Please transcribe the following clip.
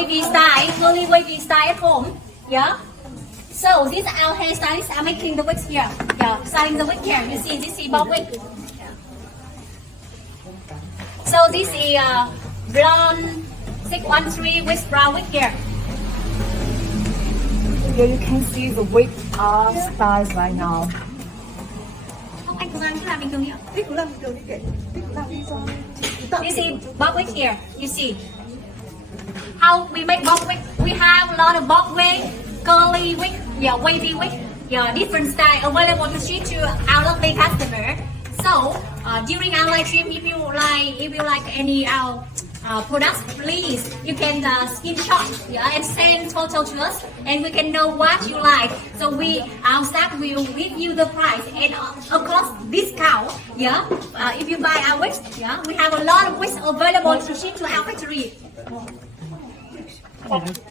wavy style, curly wavy style at home. Yeah. So these our hairstylists are making the wigs here. Yeah, styling the wig here. You see, this is bob wig. So this is blonde 613 with brown wig here. Here you can see the wig styles right now. Không, anh cứ làm bình thường nhỉ? Thích làm điều đi kệ. Thích làm đi cho. You see bob wig here. You see how we make bob wig. We have a lot of bob wig, curly wig, yeah, wavy wig, yeah, different style available to ship to our lovely customer. So during our live stream, if you like any products, please you can screenshot, yeah, and send photo to us, and we can know what you like. So our staff will give you the price and of course discount. Yeah, if you buy our wigs, yeah, we have a lot of wigs available to ship to our factory.